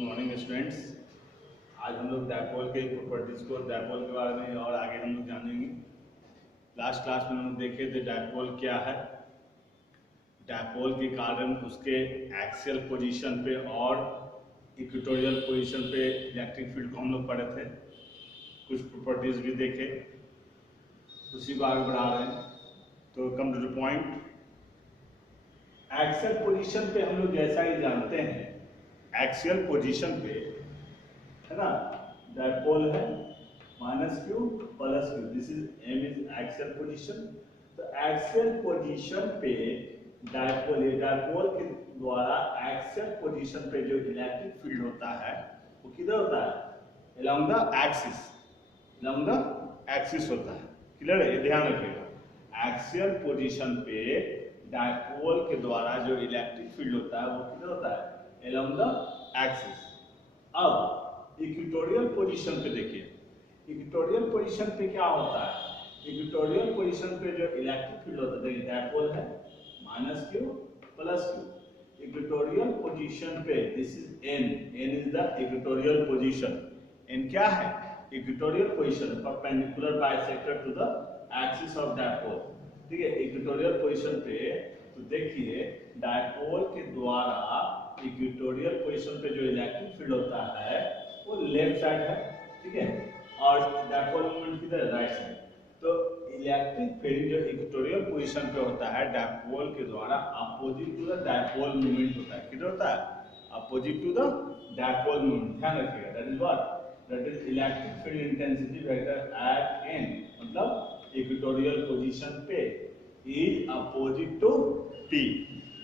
Morning students. आज हम लोग डायपोल के प्रॉपर्टीज को डायपोल के बारे में और आगे हम लोग जानेंगे। लास्ट क्लास में हम लोग देखे थे डायपोल क्या है, डायपोल के कारण उसके एक्सियल पोजीशन पे और इक्वेटोरियल पोजीशन पे इलेक्ट्रिक फील्ड को हम लोग पढ़े थे, कुछ प्रॉपर्टीज भी देखे, उसी को आगे बढ़ा रहे हैं। तो come to the point, axial position पे हम लोग जैसा ही जानते हैं, एक्सियल पोजीशन पे है ना डायपोल है -q + q, this is m is axial position. तो एक्सियल पोजीशन पे डायपोल के द्वारा एक्सियल पोजीशन पे जो इलेक्ट्रिक फील्ड होता है वो किधर होता है, अलोंग द एक्सिस होता है। क्लियर है, ये ध्यान रखिएगा। एक्सियल पोजीशन पे डायपोल के द्वारा जो इलेक्ट्रिक फील्ड होता है वो किधर होता है, अलोंग द एक्सिस। अब इक्वेटोरियल पोजीशन पे देखिए, इक्वेटोरियल पोजीशन पे क्या होता है, इक्वेटोरियल पोजीशन पे जो इलेक्ट्रिक फील्ड होता है, देखिए डायपोल है -q + q। इक्वेटोरियल पोजीशन पे this is n is the equatorial position. n क्या है, equatorial position, perpendicular bisector to the axis of dipole. ठीक है, इक्वेटोरियल पोजीशन पे तो देखिए डायपोल के द्वारा इक्वेटोरियल पोजीशन पे जो इलेक्ट्रिक फील्ड होता है वो लेफ्ट साइड है, ठीक है, और डायपोल मोमेंट किधर है, राइट साइड। तो इलेक्ट्रिक फील्ड जो इक्वेटोरियल पोजीशन पे होता है डायपोल के द्वारा opposite to the dipole moment होता है। किधर होता है, opposite to the dipole moment. ध्यान रखिएगा, that is what, that is electric field intensity vector at n, मतलब इक्वेटोरियल पोजीशन पे इज अपोजिट टू p।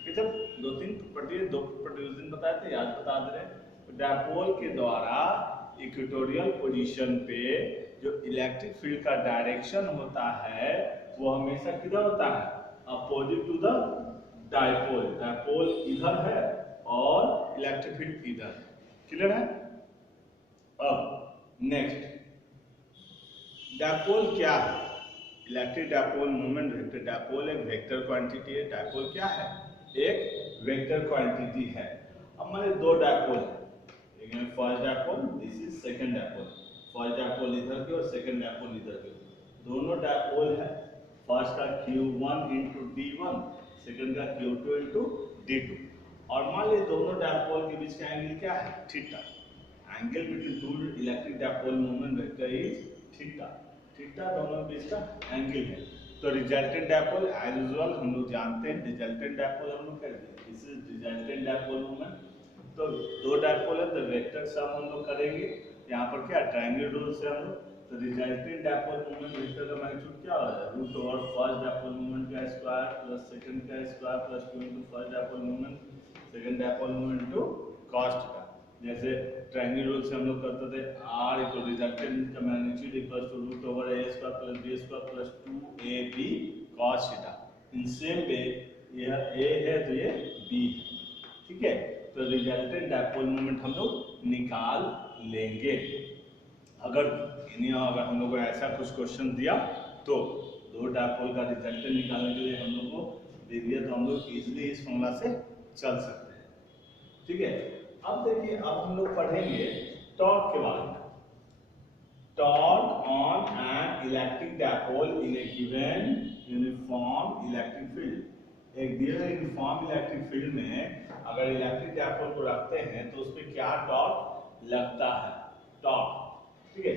जब दो प्रॉपर्टी उस दिन बताए थे, याद बता दे रहे। डायपोल के द्वारा इक्वेटोरियल पोजीशन पे जो इलेक्ट्रिक फील्ड का डायरेक्शन होता है वो हमेशा किधर होता है, opposite to the dipole. Dipole इधर है और इलेक्ट्रिक फील्ड इधर है। क्लियर है। अब नेक्स्ट, डायपोल क्या है, electric dipole moment vector. Dipole एक वेक्टर क्वांटिटी है। डायपोल क्या है, एक वेक्टर क्वांटिटी है। अब मान दो डायपोल है, एक है first dipole, this is second dipole. First dipole इधर के और सेकंड डायपोल इधर के, दोनों डायपोल है। फर्स्ट का q1 × d1, सेकंड का q2 × d2। और मान लीजिए दोनों डायपोल के बीच का एंगल क्या है, theta. Angle between two electric dipole moment vector is theta. Theta दोनों के बीच का एंगल है। तो रिजल्टेंट डायपोल एज यूजुअल हम लोग जानते हैं, रिजल्टेंट डायपोल हम लोग करते हैं, this is resultant dipole moment. तो दो डायपोल है तो वेक्टर सम हम लोग करेंगे, यहाँ पर क्या ट्रायंगल रूल से हम लोग। तो रिजल्टेंट डायपोल मोमेंट वेक्टर का मैग्नीट्यूड क्या हो रहा है, √ फर्स्ट डायपोल मोमेंट का स्क्वायर प्लस सेकंड का square plus 2 × first dipole moment second dipole moment two cos theta. जैसे ट्रायंगल रूल से हम लोग करते थे, r इक्वल रिजल्टेंट का magnitude equal to √a² + b² + 2ab cos theta. In same way यह a है तो ये b है, ठीक है। तो रिजल्टेंट डायपोल मोमेंट हम लोग निकाल लेंगे। अगर हम लोग को ऐसा कुछ क्वेश्चन दिया तो दो डायपोल का रिजल्टेंट निकालने के लिए हम लोग को दे दिया तो हम लोग इजीली इस फॉर्मूला से चल सकते हैं, ठीक है। अब देखिए, अब हम लोग पढ़ेंगे टॉर्क के बारे में। Torque on an electric dipole in a given uniform electric field. एक दिए गए यूनिफॉर्म इलेक्ट्रिक फील्ड में अगर इलेक्ट्रिक डायपोल को रखते हैं तो उस पर क्या टॉर्क लगता है, टॉर्क, ठीक है।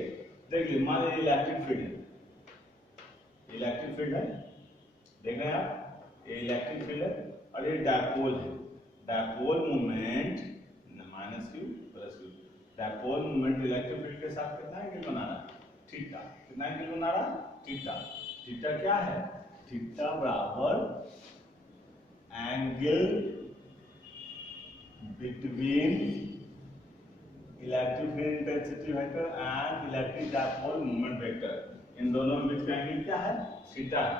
देखिए मान लीजिए इलेक्ट्रिक फील्ड है, इलेक्ट्रिक फील्ड है, देख रहे हैं आप, ये इलेक्ट्रिक फील्ड है और ये डायपोल है। Dipole moment -q + q। Dipole moment electric field के साथ कितना एंगल बना रहा है, थीटा। कितना एंगल बना रहा है, थीटा। थीटा क्या है, थीटा बराबर angle between electric field intensity vector and electric dipole moment vector. इन दोनों के बीच का एंगल क्या है, थीटा है।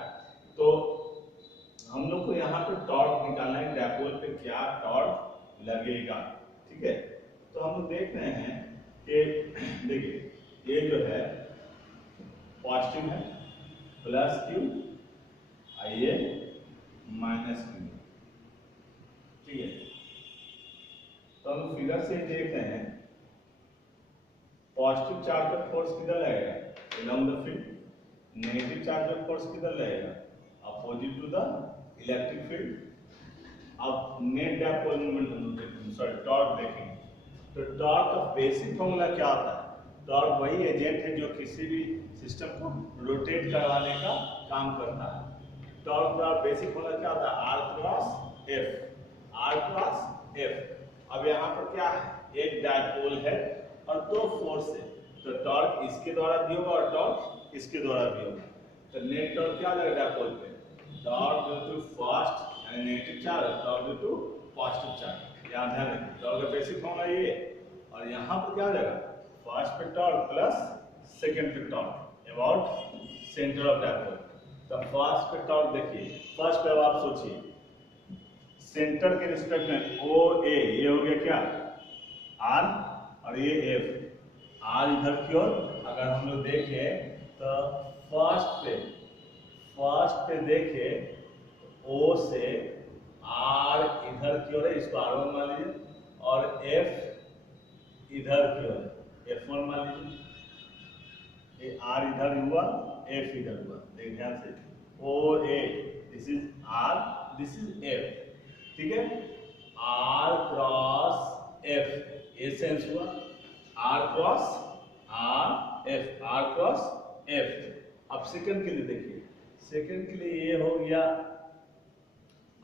तो हम लोग को यहाँ पे टॉर्क निकालना है, डायपोल पे क्या टॉर्क लगेगा, ठीक है। तो हम लोग देख रहे हैं कि देखिए ये जो है पॉजिटिव है, +q आइए -q, ठीक है। तो हम फिगर से देख रहे हैं पॉजिटिव चार्ज का फोर्स किधर लगेगा, along the field, negative charge का फोर्स किधर लगेगा, opposite to the electric field. अब net dipole moment sorry torque देखेंगे, तो टॉर्क का बेसिक फॉर्मूला क्या होता है, टॉर्क वही एजेंट है जो किसी भी सिस्टम को रोटेट करवाने का काम करता है। टॉर्क का बेसिक फॉर्मूला क्या होता है, are cross F, are cross F. अब यहाँ पर क्या है, एक डायपोल है और दो फोर्स है, तो टॉर्क इसके द्वारा भी होगा और टॉर्क इसके द्वारा भी होगा। तो नेट टॉर्क क्या लगेगा डायपोल पे, टॉर्क ड्यू टू फर्स्ट यानी negative charge, torque due to positive charge. यहाँ ध्यान रखिए टॉर्क का बेसिक फॉर्मूला ये है, और यहाँ पर क्या हो जाएगा, फर्स्ट पे टॉर्क प्लस सेकंड पे torque about centre of dipole. तो फर्स्ट पे टॉर्क देखिए, फर्स्ट पे अब आप सोचिए सेंटर के रिस्पेक्ट में ओ ए, ये हो गया क्या आर और ये एफ, आर इधर की ओर अगर हम लोग देखें तो फर्स्ट पे देखें ओ से आर इधर की ओर है, इसको R1 मान लीजिए, और एफ इधर की ओर है, F1 मान लीजिए। ये आर इधर हुआ, एफ इधर हुआ, देख ध्यान से, O A this is R, this is F, ठीक है। आर क्रॉस एफ ये सेंस हुआ, R cross R F, are cross F. अब सेकंड के लिए देखिए, सेकंड के लिए ये हो गया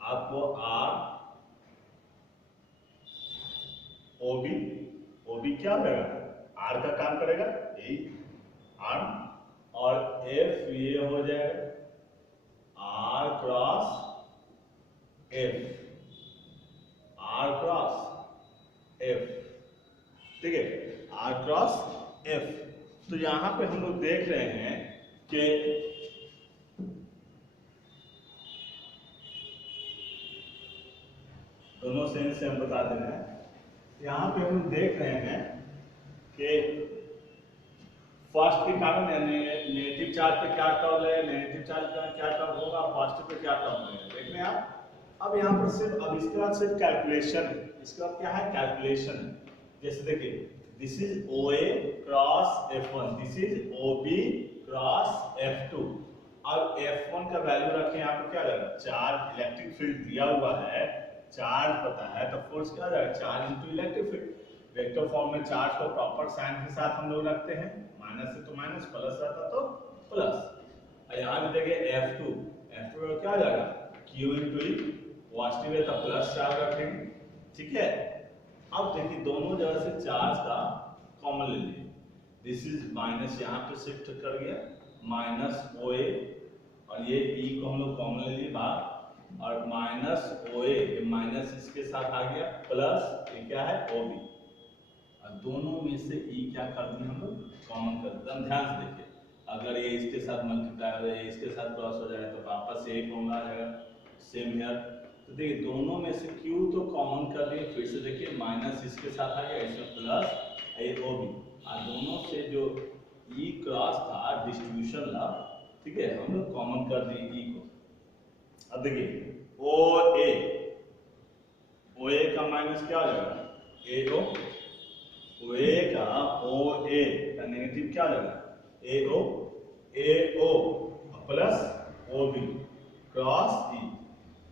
आपको आर ओबी, ओबी क्या होगा, आर का काम करेगा यही आर, और एफ ये हो जाएगा r cross F, are cross F, ठीक है, आर क्रॉस एफ। तो यहां पे हम लोग देख रहे हैं कि दोनों सेंस से हम बता दे रहे हैं, यहाँ पे हम देख रहे हैं कि फर्स्ट के कारण नेगेटिव चार्ज पे क्या टर्म है, नेगेटिव चार्ज पे क्या टर्म होगा, पॉजिटिव पे क्या टर्म होगा, देख रहे हैं आप। अब यहाँ पर सिर्फ, अब इसके बाद सिर्फ कैलकुलेशन है, इसके बाद क्या है, कैलकुलेशन है। जैसे देखिए this is O A cross F1, this is OB cross F2। अब F1 का वैल्यू रखें, यहाँ पर क्या जाएगा, चार्ज इलेक्ट्रिक फील्ड दिया हुआ है, चार्ज पता है तो फोर्स क्या जाएगा, charge into electric field. Vector form में चार्ज को प्रॉपर साइन के साथ हम लोग रखते हैं, माइनस है तो माइनस, प्लस रहता तो प्लस। और यहाँ भी देखिए F2, F2 क्या आ जाएगा, Q इनटू E, पॉजिटिव है तो प्लस चार्ज रखेंगे, ठीक है। अब देखिए दोनों जगह से चार्ज का कॉमन ले लीजिए, दिस इज माइनस यहाँ पे शिफ्ट कर गया माइनस ओ ए, और ये ई को हम लोग कॉमन ले लिए बाहर, और माइनस ओ ए माइनस इसके साथ आ गया, प्लस ये क्या है ओ बी, और दोनों में से ई क्या कर दिए हम लोग कॉमन कर दिया। ध्यान से देखिए, अगर ये इसके साथ मल्टीप्लाई हो जाए, इसके साथ क्रॉस हो जाए तो वापस यही फॉर्मूला आ जाएगा, सेम हियर। तो देखिए दोनों में से Q तो कॉमन कर दिए, फिर से देखिए माइनस इसके साथ आ गया, इसमें प्लस ये ओ बी, और दोनों से जो E क्रॉस था डिस्ट्रीब्यूशन ला, ठीक है, हम लोग कॉमन कर दिए E को। अब देखिए ओ ए का माइनस क्या हो जाएगा, ए का ओ ए का नेगेटिव क्या हो जाएगा, A O plus O B cross E,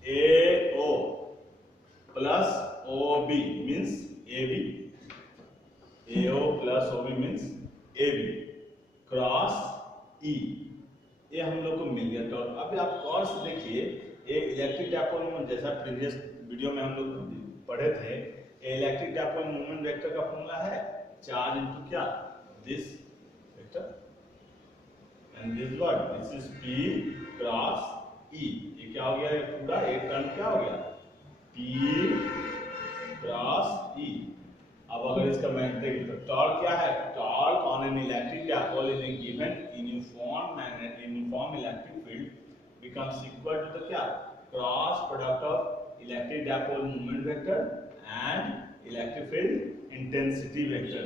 AO plus OB means AB, AO plus OB means AB cross E, ये हम लोग को मिल गया। तो अब आप गौर से देखिए, एक इलेक्ट्रिक डायपोल मोमेंट जैसा प्रीवियस वीडियो में हम लोग पढ़े थे, इलेक्ट्रिक डायपोल मोमेंट वेक्टर का फॉर्मूला है चार्ज इनटू क्या, this vector, and this what, this is P cross E। ये क्या हो गया, ये पूरा एक टर्म क्या हो गया, P क्रॉस E। अब अगर इसका मैथ देखिए तो टॉर्क क्या है, torque on an electric dipole in a given uniform electric field becomes equal to the क्या, cross product of electric dipole moment vector and electric field intensity vector,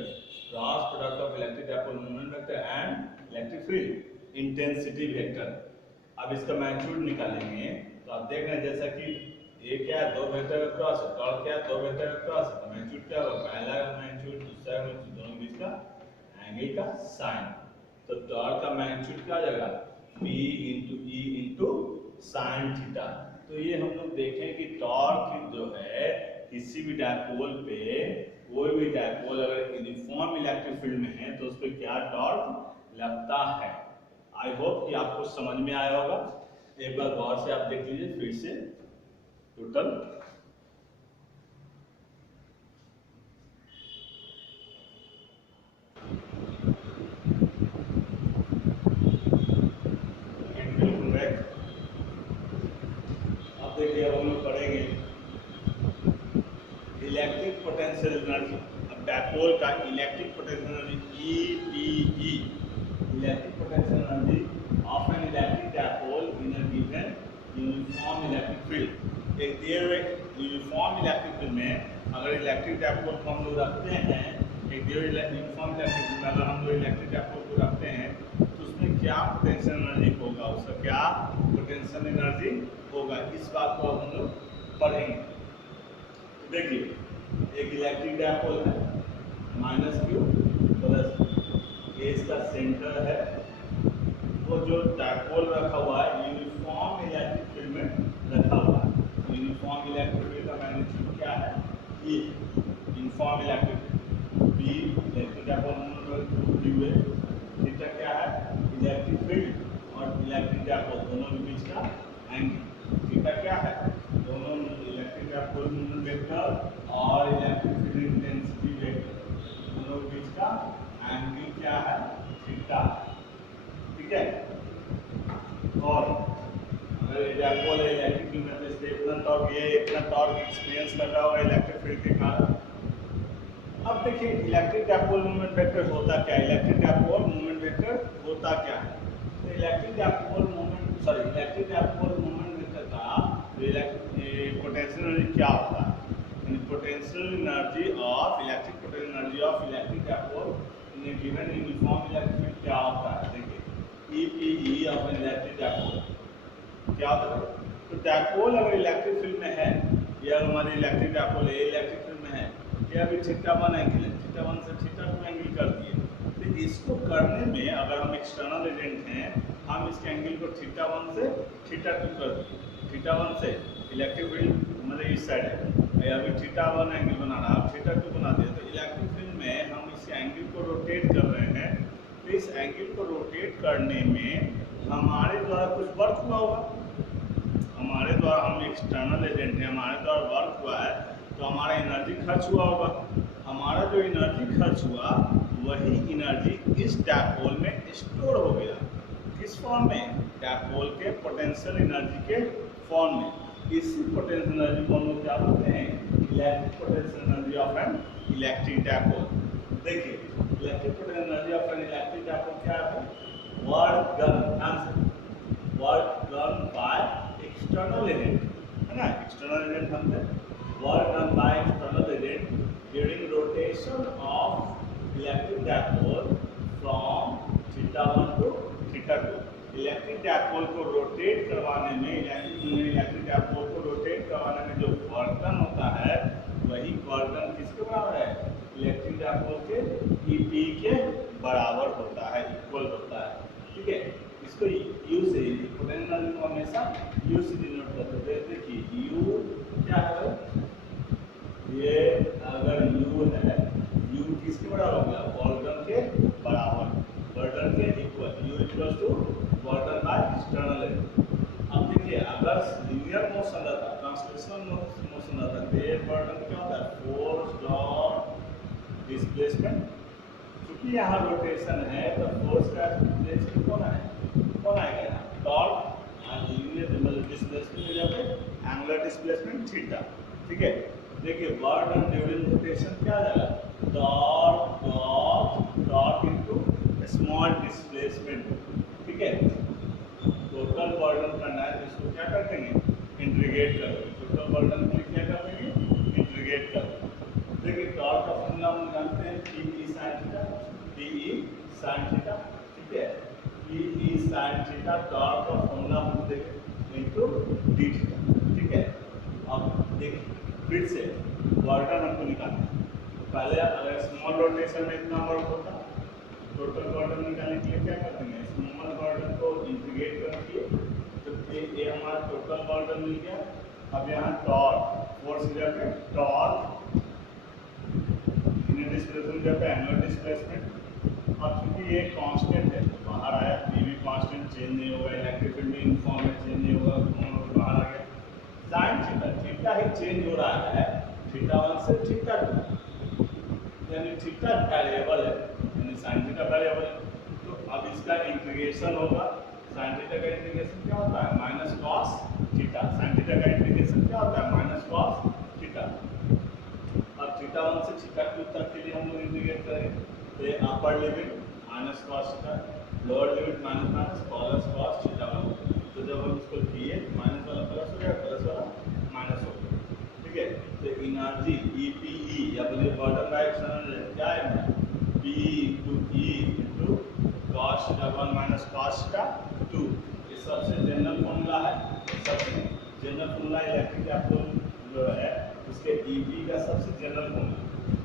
cross product of electric dipole moment vector and electric field intensity vector. अब इसका magnitude निकालेंगे तो आप देख रहे हैं जैसा कि ये क्या है, दो वेक्टर का क्रॉस है, टॉर्क क्या है, दो वेक्टर का क्रॉस है, तो मैग्नीट्यूड क्या होगा, पहला मैग्नीट्यूड दूसरा मैग्नीट्यूड, दोनों के बीच का एंगल का साइन। तो टॉर्क का मैग्नीट्यूड क्या आ जाएगा, P into E into sine theta. तो ये हम लोग देखें कि टॉर्क जो है किसी भी डायपोल पे, कोई भी डायपोल अगर यूनिफॉर्म इलेक्ट्रिक फील्ड में है तो उस पर क्या टॉर्क लगता है। आई होप कि आपको समझ में आया होगा। एक बार गौर से आप देख लीजिए फिर से टोटल। अब देखिए, अब हम लोग पढ़ेंगे इलेक्ट्रिक पोटेंशियल एनर्जी। अब डायपोल का electric potential energy EPE, electric potential energy of an electric dipole in a given uniform electric field. एक दिए हुए यूनिफॉर्म इलेक्ट्रिक फील्ड में अगर इलेक्ट्रिक डायपोल को हम लोग रखते हैं, एक दिए हुए यूनिफॉर्म इलेक्ट्रिक फील्ड में अगर हम लोग इलेक्ट्रिक डायपोल को रखते हैं तो उसमें क्या पोटेंशियल एनर्जी होगा, उसका क्या पोटेंशियल एनर्जी होगा, इस बात को हम लोग पढ़ेंगे। देखिए एक इलेक्ट्रिक डायपोल है, -q प्लस ये इसका सेंटर है। वो जो डायपोल रखा हुआ है यूनिफॉर्म इलेक्ट्रिक फील्ड में रखा हुआ है। यूनिफॉर्म इलेक्ट्रिक फील्ड का मैग्नीट्यूड क्या है, E uniform electric B electric dipole हुए, थीटा क्या है इलेक्ट्रिक फील्ड और इलेक्ट्रिक डायपोल दोनों के बीच का एंगल। थीटा क्या है, दोनों इलेक्ट्रिक डायपोल मोमेंट वेक्टर और इलेक्ट्रिक फील्ड इंटेंसिटी वेक्टर दोनों के बीच का एंगल क्या है, थीटा। ठीक है। और अगर डायपोल है इलेक्ट्रिक फील्ड में तो इतना टॉर्क एक्सपीरियंस लगा हुआ इलेक्ट्रिक फील्ड के कारण। अब देखिए इलेक्ट्रिक डायपोल मोमेंट वेक्टर होता क्या है, इलेक्ट्रिक डायपोल मोमेंट वेक्टर होता क्या है। तो इलेक्ट्रिक डायपोल मोमेंट वेक्टर का पोटेंशियल एनर्जी क्या होता है, potential energy of electric dipole in a given uniform electric field क्या होता है। देखिए EPE of an electric dipole क्या होता है। तो डायपोल अगर इलेक्ट्रिक फील्ड में है, या हमारी इलेक्ट्रिक डायपोल है इलेक्ट्रिक फील्ड में है, ये अभी θ1 एंगल है, θ1 से θ2 एंगल कर दिए। तो इसको करने में अगर हम एक्सटर्नल एजेंट हैं, हम इसके एंगल को θ1 से θ2 कर दिए। θ1 से इलेक्ट्रिक फील्ड मतलब इस साइड है, अभी θ1 एंगल बना रहा, आप θ2 बना दिए। तो इलेक्ट्रिक फील्ड में हम इस एंगल को रोटेट कर रहे हैं, तो इस एंगल को रोटेट करने में हमारे द्वारा कुछ वर्क हुआ होगा। हमारे द्वारा, हम एक्सटर्नल एजेंट हैं, हमारे द्वारा वर्क हुआ है तो हमारा एनर्जी खर्च हुआ होगा। हमारा जो एनर्जी खर्च हुआ वही एनर्जी इस डायपोल में स्टोर हो गया। किस फॉर्म में, डायपोल के पोटेंशियल एनर्जी के फॉर्म में। इसी पोटेंशियल एनर्जी को हम लोग क्या बोलते हैं, electric potential energy of an electric dipole. देखिए electric potential energy of an electric dipole क्या है, work done by external agent, है ना। एक्सटर्नल एजेंट हमने work done by external agent during rotation of electric dipole from θ1 to θ2। Electric dipole को rotate करवाने में, electric dipole को rotate करवाने में जो वर्क डन होता है वही वर्क डन किसके बराबर है, इलेक्ट्रिक डायपोल के EP के बराबर होता है, इक्वल होता है। ठीक है। इसको U से, पोटेंशियल एनर्जी को हमेशा U से डिनोट करते हैं। देखिए U क्या है, ये अगर U है, U किसके बराबर हो गया, वर्क डन के बराबर, वर्क डन के equal, U equal to work done by external agent. अब देखिए अगर लीनियर मोशन रहता, ट्रांसलेशनल मोशन रहता तो ये वर्क डन क्या होता है, फोर्स ऑफ डिस्प्लेसमेंट। क्योंकि यहाँ रोटेशन है तो फोर्स का डिस्प्लेसमेंट कौन आएगा, टॉर्क, और लीनियर डिस्प्लेसमेंट हो जाता है एंगुलर डिस्प्लेसमेंट थीटा। ठीक है। देखिए वर्क डन ड्यूरिंग रोटेशन क्या आ जाएगा, टॉर्क इनटू स्मॉल डिस्प्लेसमेंट। ठीक है। टोटल वर्क डन करना है तो इसको क्या कर देंगे, इंटीग्रेट कर देंगे। टोटल वर्क डन के लिए क्या कर देंगे, इंटीग्रेट कर देंगे। देखिए टॉर्क का फॉर्मूला हम जानते हैं PE sin theta, PE sin theta. ठीक है। PE sin थीटा टॉर्क का फॉर्मूला हम देखें इनटू d थीटा। ठीक है। अब देखिए फिर से वर्क डन हमको निकालना है। तो पहले अगर स्मॉल रोटेशन में इतना वर्क होता टोटल बर्डन निकालने के लिए क्या करते हैं, इस मोमेंट बर्डन को इंटीग्रेट करके तो ये हमारा टोटल बर्डन मिल गया। अब यहाँ टॉर्क फोर्स जगह टॉर्क इन डिस्प्लेसमेंट जगह एनुअल डिस्प्लेसमेंट। अब चूंकि ये कांस्टेंट है बाहर आया, ये भी कांस्टेंट चेंज नहीं होगा, इलेक्ट्रिक फील्ड भी यूनिफॉर्म है, चेंज नहीं होगा, बाहर आ गया। साइन थीटा, थीटा ही चेंज हो रहा है, थीटा 1 से थीटा 2, यानी थीटा वेरिएबल है, यानी साइन थीटा वेरिएबल है। तो अब इसका इंटीग्रेशन होगा, साइन थीटा का इंटीग्रेशन क्या होता है, minus cos theta. Sine theta का इंटीग्रेशन क्या होता है, माइनस कॉस थीटा। अब थीटा 1 से थीटा 2 तक के लिए हम लोग इंटीग्रेट करेंगे, तो ये upper limit minus cos theta, lower limit minus minus plus cos theta 1। तो जब हम इसको किए माइनस वाला प्लस हो गया, प्लस वाला माइनस हो गया, ठीक है। तो एनर्जी ईपीई या बोलिए बर्डन बाय एक्सटर्नल क्या है, P into E into cos theta 1 minus cos theta 2। ये सबसे जनरल फॉर्मूला है, सबसे जनरल फॉर्मूला इलेक्ट्रिक डायपोल जो है उसके ईपी का सबसे जनरल फॉर्मूला।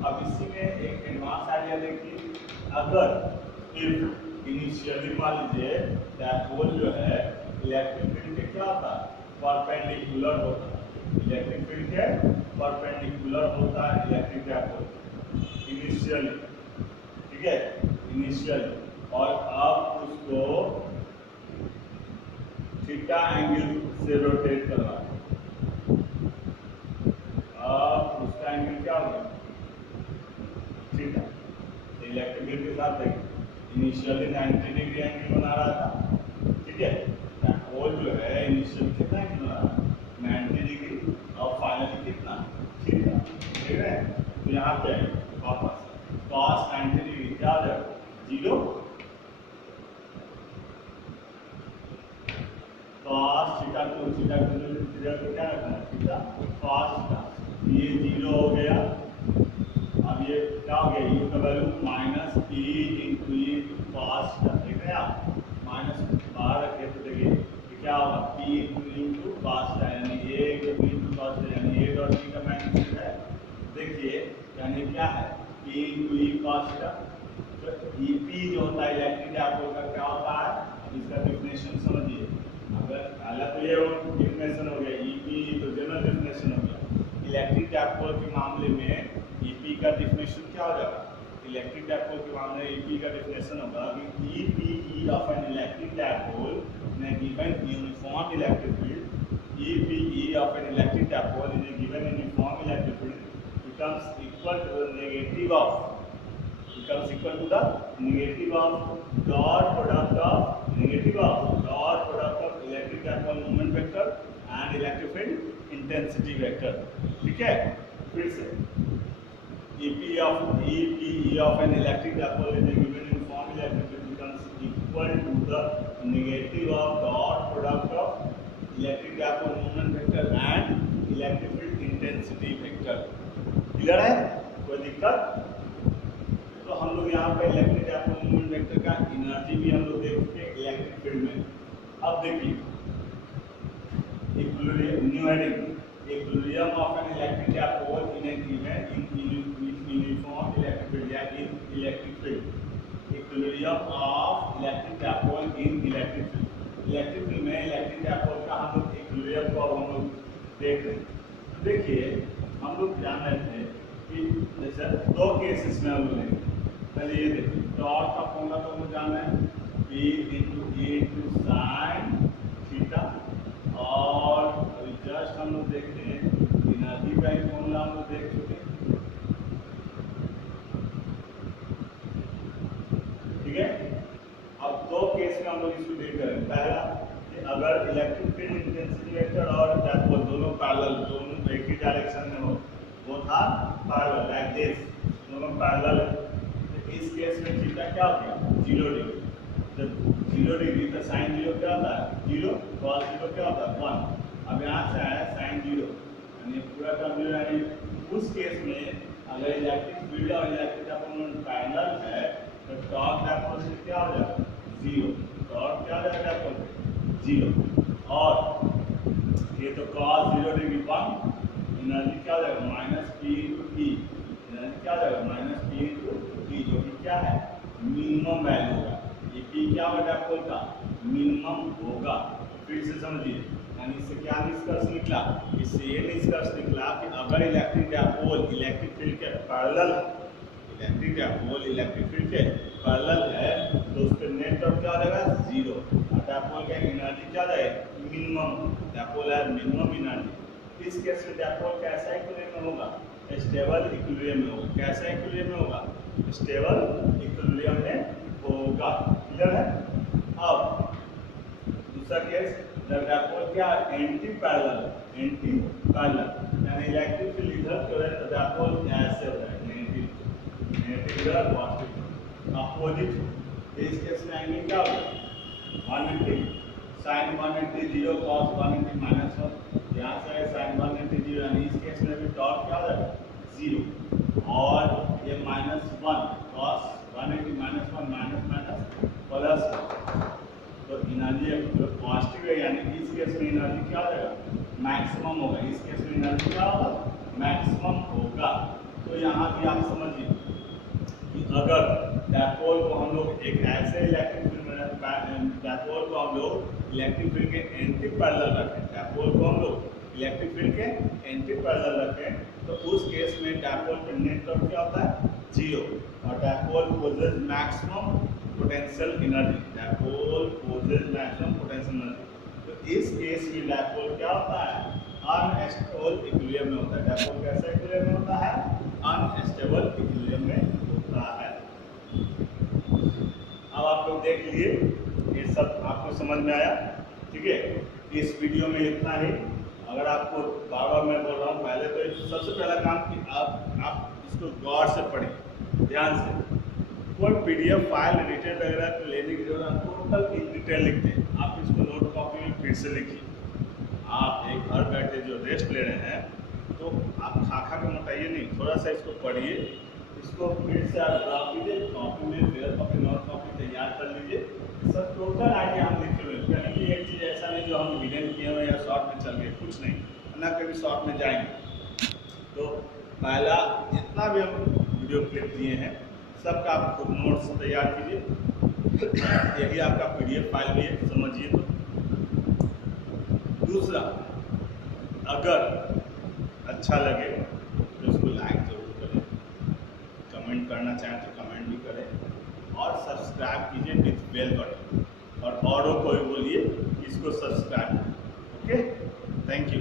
अब इसी में एक एडवांस आइडिया देखिए, अगर इफ इनिशियली मान लीजिए डायपोल जो है इलेक्ट्रिक फील्ड के क्या होता है, परपेंडिकुलर होता है, इलेक्ट्रिक फील्ड के परपेंडिकुलर होता है इलेक्ट्रिक डायपोल इनिशियली, ठीक है, इनिशियली। और अब उसको थीटा एंगल से रोटेट करवा, अब उसका एंगल क्या होगा, थीटा। इलेक्ट्रिक फील्ड के साथ देखिए इनिशियली 90 डिग्री एंगल बना रहा था, ठीक है, डायपोल जो है इनिशियली कितना एंगल बना रहा है, 90 डिग्री, और फाइनली कितना, थीटा, ठीक है। तो यहाँ पे वापस cos 90 डिग्री क्या हो जाएगा, 0, cos थीटा 2 थीटा को क्या रखना है, थीटा cos थीटा, ये 0 हो गया। अब ये क्या हो गया, u का वैल्यू माइनस e इंटू ई cos थीटा, देख रहे हैं आप, माइनस बाहर रखे तो देखिए ये क्या होगा, p इंटू cos थीटा, यानी a इंटू cos थीटा, यानी a डॉट b का मैग्नीट्यूड है, देखिए यानी क्या है, p इंटू ई cos थीटा। तो EP जो होता है इलेक्ट्रिक डायपोल का क्या होता है, इसका डेफिनेशन समझिए। अगर पहला तो ये डेफिनेशन हो गया, EP तो जनरल डेफिनेशन हो गया। इलेक्ट्रिक डायपोल के मामले में EP का डेफिनेशन क्या हो जाएगा, इलेक्ट्रिक डायपोल के मामले में EP का डेफिनेशन होगा कि EPE of an electric dipole in a given uniform electric field, EPE of an electric dipole in a given uniform electric field becomes equal to the negative of dot product of electric dipole moment vector and electric field intensity vector, ठीक है। फिर से EPE of an electric dipole in a given uniform electric field becomes equal to the negative of dot product of electric dipole moment vector and electric field intensity vector। Clear है, कोई दिक्कत? तो हम लोग यहाँ पे इलेक्ट्रिक डायपोल मोमेंट वेक्टर का energy भी हम लोग देख चुके हैं इलेक्ट्रिक फील्ड में। अब देखिए equilibrium of an electric dipole in a given uniform electric field या in electric field, equilibrium of electric dipole in electric field. Electric field में इलेक्ट्रिक डायपोल का हम लोग इक्विलिब्रियम को हम लोग देख रहे हैं। देखिए हम लोग जान रहे थे कि जैसे दो केसेस में हम लोग, पहले ये देखिए टॉर्क का फॉर्मूला तो हम जान रहे हैं, P into E into sine theta, और जस्ट हम लोग देखते हैं एनर्जी का फॉर्मूला हम लोग देख चुके हैं, ठीक है। अब दो केस में हम लोग इसको डील करेंगे। पहला कि अगर इलेक्ट्रिक फील्ड इंटेंसिटी वेक्टर और डायपोल दोनों पैरेलल, दोनों एक ही डायरेक्शन में हो, वो था पैरेलल लाइक दिस, दोनों पैरेलल। इस केस में थीटा क्या हो गया, 0 डिग्री। जब 0 डिग्री तो साइन 0 क्या होता है, 0, कॉस 0 क्या होता है, 1। अब यहाँ से आया साइन 0, यानी पूरा टर्म 0, यानी उस केस में अगर इलेक्ट्रिक फील्ड और इलेक्ट्रिक डायपोल पैरेलल है तो टॉर्क डायपोल से क्या हो जाएगा, 0, टॉर्क क्या हो जाएगा डायपोल 0, और ये तो कॉस 0 डिग्री 1, एनर्जी क्या हो जाएगा minus P into E, energy क्या हो जाएगा माइनस P इंटू E, जो कि क्या है मिनिमम क्या होगा डायपोल का मिनिमम होगा। फिर से समझिए, यानी इससे क्या निष्कर्ष निकला, इससे ये निष्कर्ष निकला कि अगर इलेक्ट्रिक डायपोल इलेक्ट्रिक फील्ड के पैरेलल है, इलेक्ट्रिक डायपोल इलेक्ट्रिक फील्ड के पैरेलल है तो उसके नेट टॉर्क क्या हो जाएगा 0, और डायपोल का एनर्जी क्या जाएगा मिनिमम, डायपोल है मिनिमम एनर्जी। इस केस में डायपोल कैसा इक्विलिब्रियम में होगा, स्टेबल इक्विलिब्रियम में होगा। कैसा इक्विलिब्रियम में होगा, स्टेबल इक्विलिब्रियम में होगा। क्लियर है। अब दूसरा केस जब डायपोल क्या एंटी पैरेलल, एंटी पैरेलल यानी इलेक्ट्रिक फील्ड इधर की ओर है तो डायपोल ऐसे हो जाएगा नेगेटिव, नेगेटिव या पॉजिटिव अपोजिट। इस केस में एंगल क्या होगा 180 sin 180 0 cos 180 -1, यहाँ से है sin 180 0, यानी इस केस में भी टॉर्क क्या हो जाएगा 0, और ये -1 cos 180 -1 माइनस प्लस, तो एनर्जी पॉजिटिव है, यानी इस केस में एनर्जी क्या हो जाएगा मैक्सिमम होगा। इस केस में एनर्जी क्या होगा मैक्सिमम होगा। तो यहाँ भी आप समझिए कि अगर डायपोल को हम लोग एक ऐसे इलेक्ट्रिक फील्ड में डायपोल को हम लोग इलेक्ट्रिक फील्ड के एंटी पैरेलल रखें, डायपोल को हम लोग इलेक्ट्रिक फील्ड के एंटी पैरेलल रखें तो उस केस में डायपोल का नेट टॉर्क क्या होता है 0, और dipole possesses maximum potential energy, dipole possesses maximum potential energy. तो इस केस में डायपोल क्या होता है अनस्टेबल इक्विलिब्रियम में होता है। डायपोल कैसा इक्विलिब्रियम में होता है अनस्टेबल इक्विलिब्रियम में होता है। अब आप लोग देख लिए, ये सब आपको समझ में आया। ठीक है, इस वीडियो में इतना ही। अगर आपको बार बार मैं बोल रहा हूँ, पहले तो सबसे पहला काम कि आप इसको गौर से पढ़ें, ध्यान से। कोई पीडीएफ फाइल डिटेल वगैरह लेने की जरूरत, टोटल इन डिटेल लिख दें। आप इसको नोट कॉपी में फिर से लिखिए। आप एक घर बैठे जो रेस्ट ले रहे हैं तो आप खा के मोटाइए नहीं, थोड़ा सा इसको पढ़िए, इसको फिर से आप ड्रा कीजिए कॉपी में, फिर कॉपी नोट कॉपी तैयार कर लीजिए। सब टोटल आइडिया हम लिखे हुए, कहीं भी एक चीज़ ऐसा नहीं जो हम हिडन किए हुए या शॉर्ट में चल गए, कुछ नहीं, ना कभी शॉर्ट में जाएंगे। तो पहला जितना भी हम वीडियो क्लिप दिए हैं सबका आप खुद नोट्स तैयार कीजिए। यही आपका पीडीएफ फाइल भी है, समझिए। तो दूसरा, अगर अच्छा लगे तो इसको लाइक जरूर करें, कमेंट करना चाहें तो कमेंट भी करें, और सब्सक्राइब कीजिए विथ बेल बटन, और औरों को भी बोलिए कि इसको सब्सक्राइब करें। Okay, thank you.